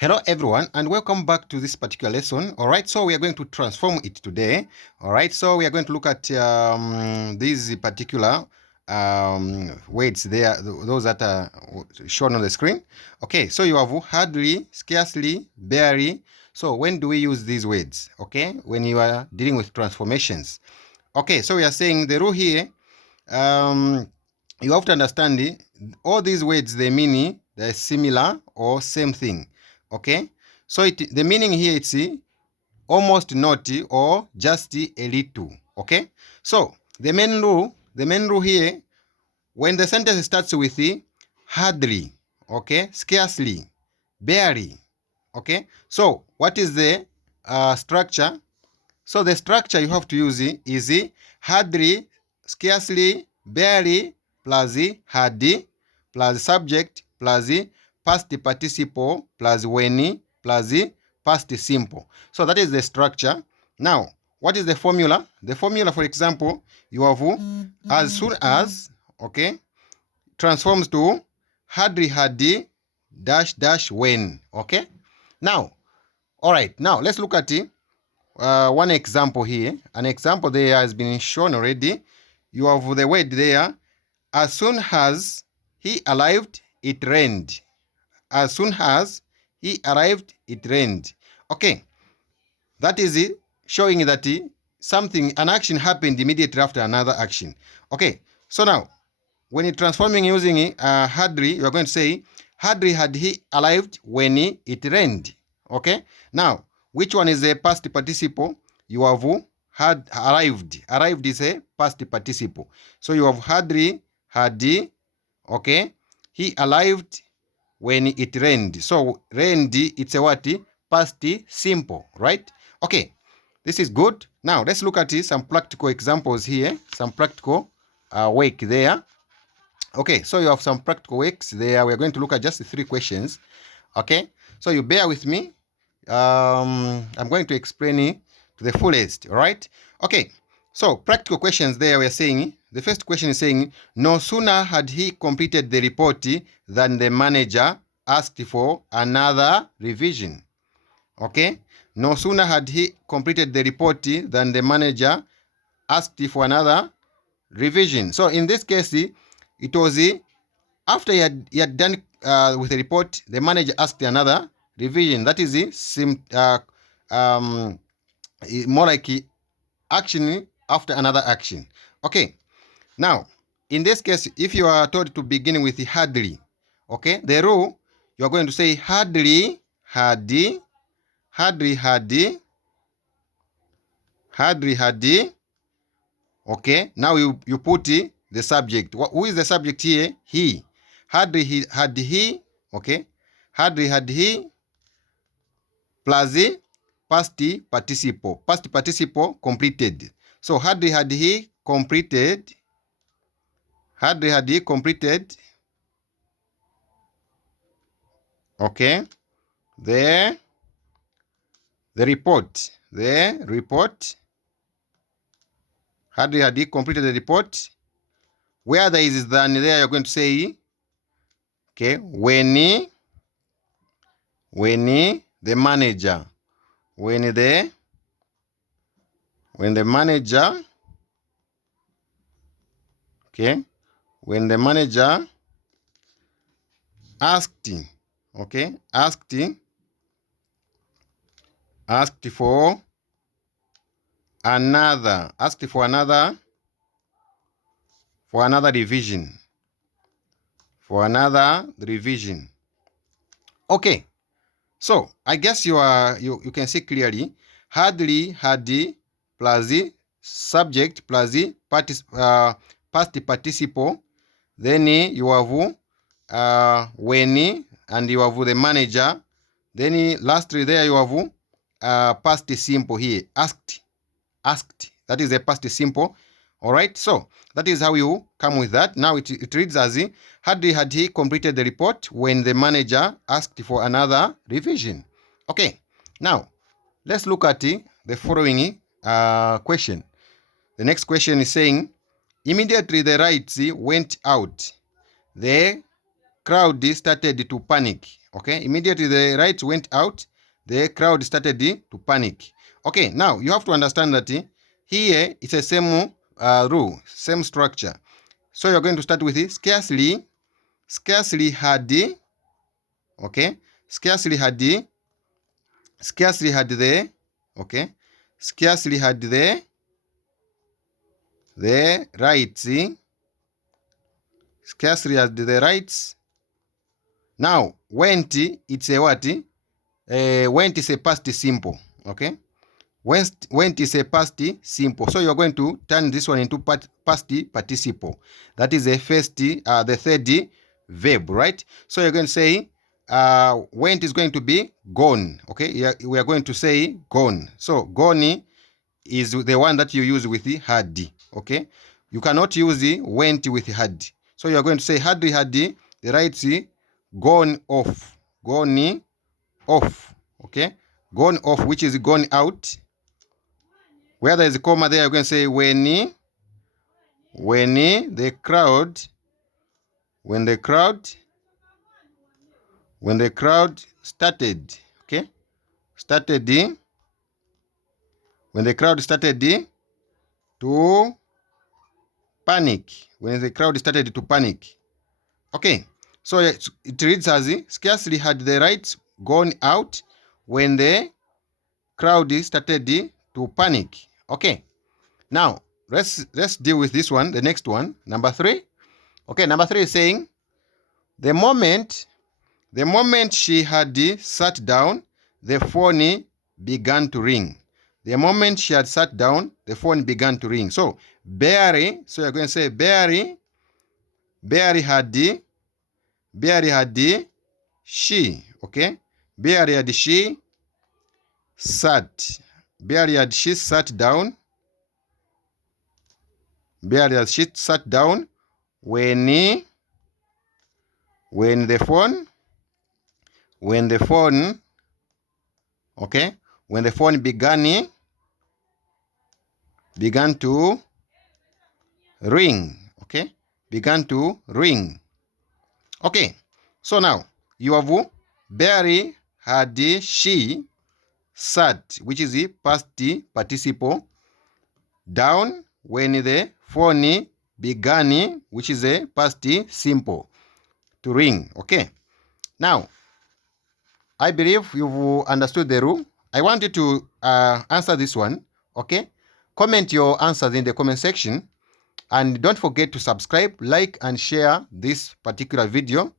Hello everyone and welcome back to this particular lesson. All right, so we are going to transform it today. All right, so we are going to look at these particular words there, those that are shown on the screen. Okay, so you have hardly, scarcely, barely. So when do we use these words? Okay, when you are dealing with transformations. Okay, so we are saying the rule here, you have to understand all these words, they mean they're similar or same thing. Okay, so the meaning here it's almost not or just a little. Okay, so the main rule here, when the sentence starts with hardly, okay, scarcely, barely, okay, so what is the structure? So the structure you have to use is hardly, scarcely, barely plus had plus subject plus past participle plus when plus past simple. So that is the structure. Now, what is the formula? The formula, for example, you have as soon as, okay, transforms to hardly dash dash when. Okay. Now, all right. Now let's look at it. One example here. An example there has been shown already. You have the word there. As soon as he arrived, it rained. As soon as he arrived, it rained. Okay, that is it, showing that an action happened immediately after another action. Okay, so now when you're transforming using hardly, you are going to say hardly had he arrived when it rained. Okay, now which one is a past participle? You have had arrived. Arrived is a past participle. So you have hardly had, okay, he arrived when it rained. So rained, it's a what? Past simple, right? Okay, this is good. Now let's look at some practical examples here, some practical work there. Okay, so you have some practical works there. We're going to look at just 3 questions. Okay, so you bear with me. I'm going to explain it to the fullest. All right. Okay, so practical questions there. We're saying the first question is saying, no sooner had he completed the report than the manager asked for another revision. Okay, no sooner had he completed the report than the manager asked for another revision. So in this case, it was after he had done with the report, the manager asked another revision. That is more like action after another action. Okay, now in this case, if you are told to begin with hardly, okay, the rule, you are going to say hardly, hardly, hardly, hardly, hardly. Okay, now you put the subject. Who is the subject here? He. Hardly had he, okay, hardly had he plus past participle completed. So hardly had he completed, hardly had he completed, okay, the report, hardly had he completed the report. Where there is than there, you're going to say, okay, when the manager, when the manager, okay, when the manager asked, okay, asked for another, revision, Okay, so I guess you can see clearly, hardly had plus subject plus past participle, then you have when, and you have the manager, then lastly there you have past simple here, asked. That is a past simple. All right, so that is how you come with that. Now it reads as hardly had he completed the report when the manager asked for another revision. Okay, now let's look at the following question. The next question is saying, immediately the lights went out, the crowd started to panic. Okay, immediately the lights went out, the crowd started to panic. Okay, now you have to understand that here it's a same rule, same structure. So you're going to start with scarcely. Scarcely had, okay, scarcely had the, okay, scarcely had the rights, scarcely had the rights. Now went, it's a what? Went is a past simple, okay. Went is a past simple, so you're going to turn this one into past participle. That is the third verb, right? So you're going to say went is going to be gone. Okay, yeah, we are going to say gone. So gone is the one that you use with the had. Okay, you cannot use the went with had. So you're going to say had, the rights gone off, gone off. Okay, gone off, which is gone out. Where there is a comma there, you're going to say when the crowd started, okay, when the crowd started to panic, when the crowd started to panic. Okay, so it reads as scarcely had the lights gone out when the crowd started to panic. Okay, now let's deal with this one, the next one, number 3. Okay, number 3 is saying the moment she had sat down, the phone began to ring. The moment she had sat down, the phone began to ring. So barely, so you're going to say barely had she, okay? Barely had she sat. Barely had she sat down. Barely had she sat down when the phone, okay, when the phone began to ring, okay, began to ring. Okay, so now you have barely had she sat, which is the past participle, down when the phone began, which is a past simple, to ring. Okay, now I believe you've understood the rule. I want you to answer this one. Okay, comment your answers in the comment section, and don't forget to subscribe, like, and share this particular video